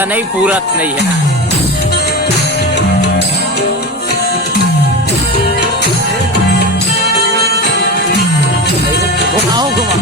आधा नहीं पूरा नहीं है। घुमाओ घुमा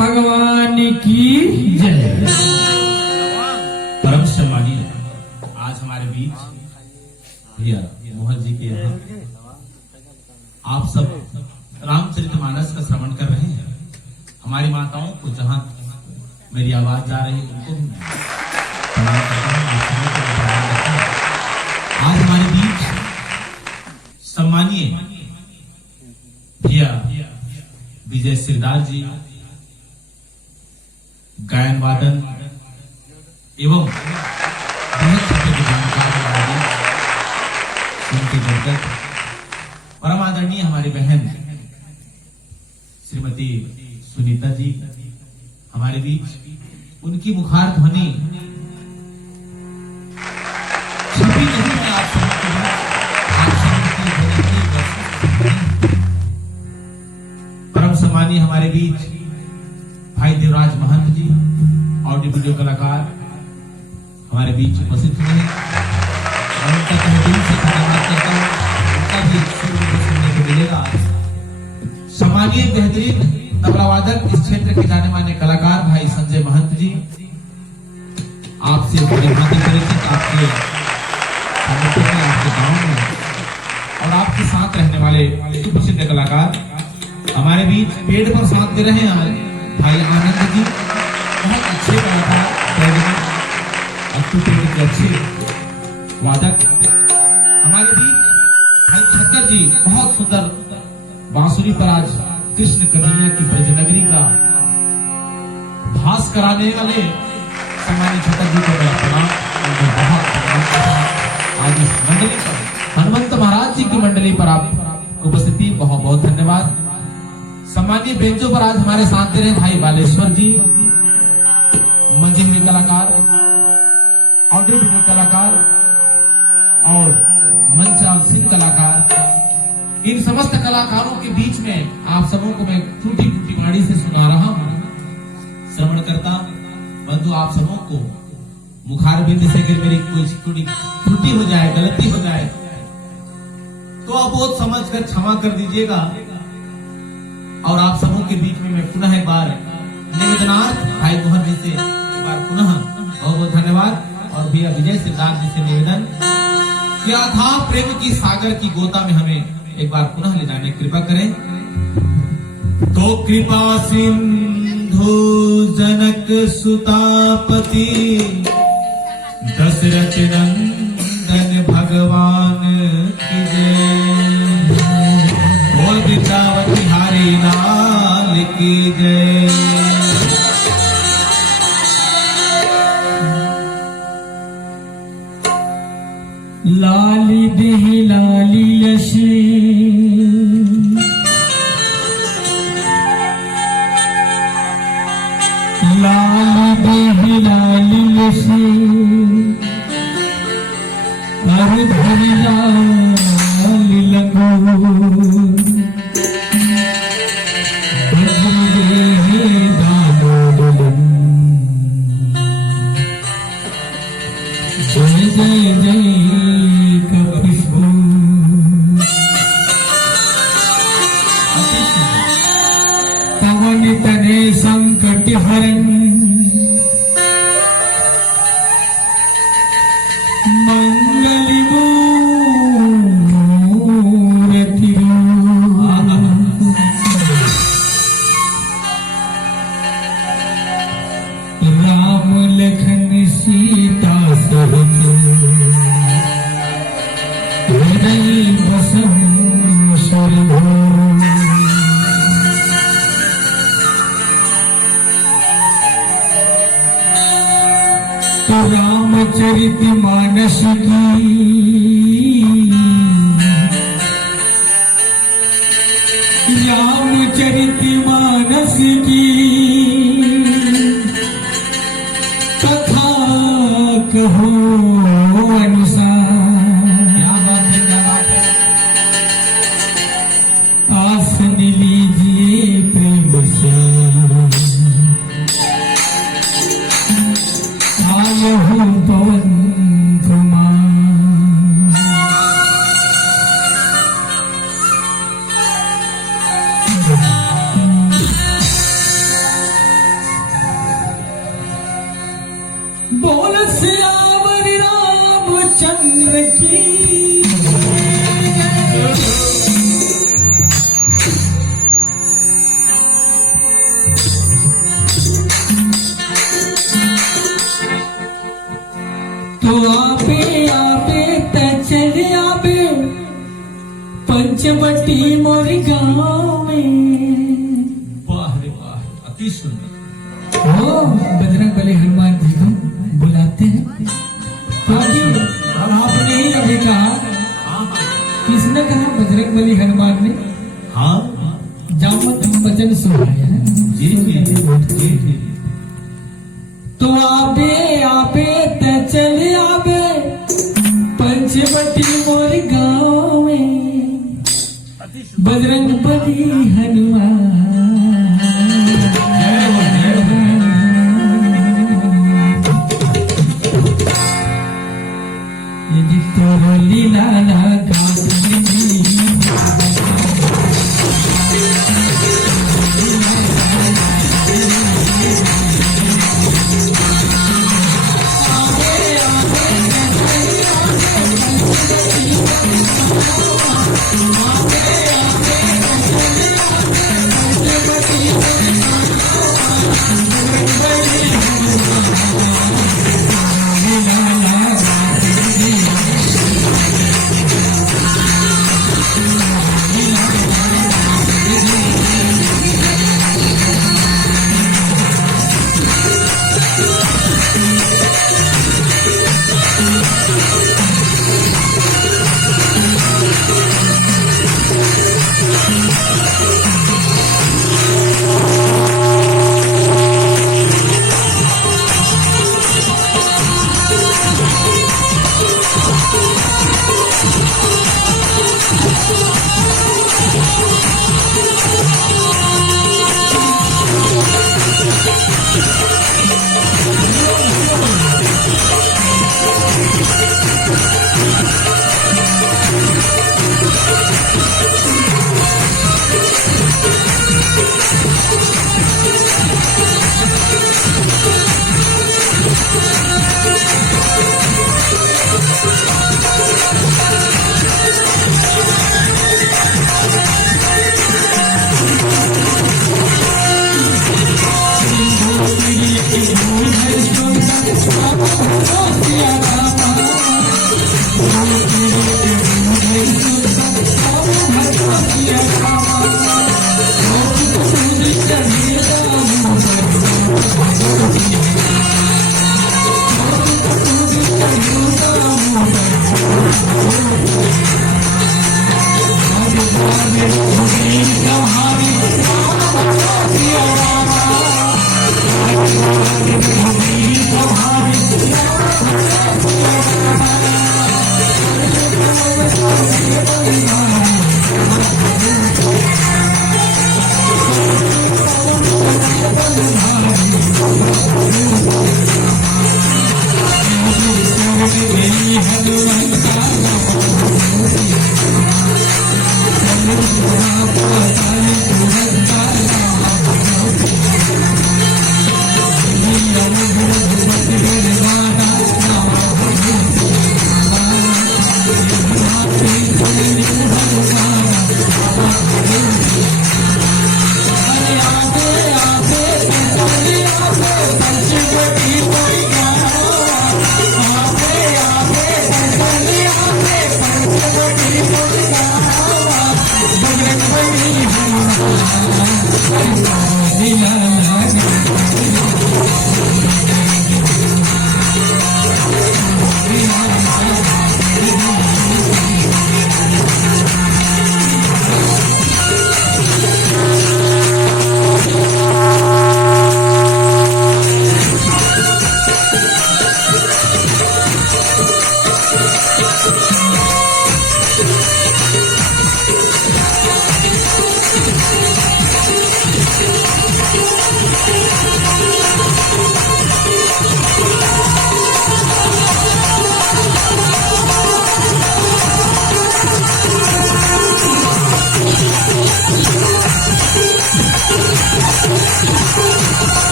भगवान की जय। परम सम्मानीय आज हमारे बीच भैया मोहन जी के यहाँ आप सब रामचरितमानस का श्रवण कर रहे हैं। हमारी माताओं को जहाँ मेरी आवाज जा रही है उनको भी प्रणाम करता हूं। आज हमारे बीच सम्मानीय भैया विजय सिरदार जी गायन वादन एवं परम आदरणीय हमारी बहन श्रीमती सुनीता जी हमारे बीच उनकी मुखार ध्वनि छवि नहीं है आप परम सम्मानीय हमारे बीच भाई देवराज महंत जी ऑडियो वीडियो कलाकार हमारे बीच उपस्थित हुए हैं और उनका तहे दिल से धन्यवाद करता हूँ। उनका भी सुनने को मिलेगा। सम्मानीय बेहतरीन तबलावादक इस क्षेत्र के जाने माने कलाकार भाई संजय महंत जी आपसे बड़ी भांति परिचित आपके में आपके गांव में और आपके साथ रहने वाले प्रसिद्ध कलाकार हमारे बीच पेड़ पर साथ दे रहे हैं भाई आनंद जी बहुत अच्छे कलाकार के अच्छे वादक हमारे बीच भाई खक्कर जी बहुत सुंदर बांसुरी पर आज कृष्ण कन्हैया की ब्रजनगरी का भास कराने वाले सम्मानित खक्कर जी को मेरा प्रणाम। आज इस मंडली पर हनुमंत महाराज जी की मंडली पर आप उपस्थिति बहुत बहुत धन्यवाद। सम्मानीय बेंचों पर आज हमारे साथ दे रहे भाई बालेश्वर जी मंजे हुए कलाकार ऑडियो वीडियो कलाकार और मंचासीन कलाकार इन समस्त कलाकारों के बीच में आप सबों को मैं टूटी फूटी वाणी से सुना रहा हूं। श्रवण करता बंधु आप सबों को मुखार बिंद से अगर मेरी कोई त्रुटि हो जाए गलती हो जाए तो आप बहुत समझ कर क्षमा कर दीजिएगा। और आप सबों के बीच में मैं पुनः एक बार निवेदनार्थ भाई मोहन जी से एक बार पुनः बहुत बहुत धन्यवाद और भैया विजय सिद्धार्थ जी से निवेदन क्या था प्रेम की सागर की गोता में हमें एक बार पुनः ले जाने कृपा करें। तो कृपा सिंधु जनक सुतापति दशरथ नंदन भगवान की जय। बोल वृंदावती हरि लाल की जय। लाली देहि लाली यशी से अरे भरिया जय जय जय कपिशो पवन तने संकट हरण मंगली मूर्ति राम लखन सीता सहित हृदय बसहु शरणो तो रामचरित मानस की रामचरित मानस की कथा कहो अनुसार क्या बात है, क्या बात है। आसन लीजिए प्रेम से आयो हूँ पवन कुमार बोल सियावर रामचंद्र की तो आपे आपे चले आपे पंचवटी मोर गाँव में वाह रे वाह, अति सुंदर। ओ बजरंग बली हनुमान जी को बुलाते हैं क्योंकि आपने ही अभी कहा, किसने कहा? बजरंग बली हनुमान ने। हाँ जामत वचन सुनाया है। जी जी जी जी। तो आपे आपे चले आबे पंचवटी मोर गाँव में बजरंग बली हनुमान